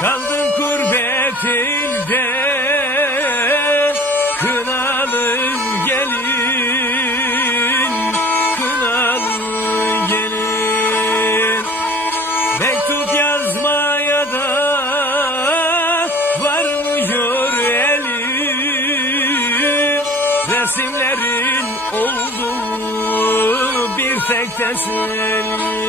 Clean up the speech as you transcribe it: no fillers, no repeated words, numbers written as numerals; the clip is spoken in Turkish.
Kaldım gurbet ilde, kınalı gelin, kınalı gelin. Mektup yazmaya da varmıyor elim, resimlerin oldu bir tek tesellim.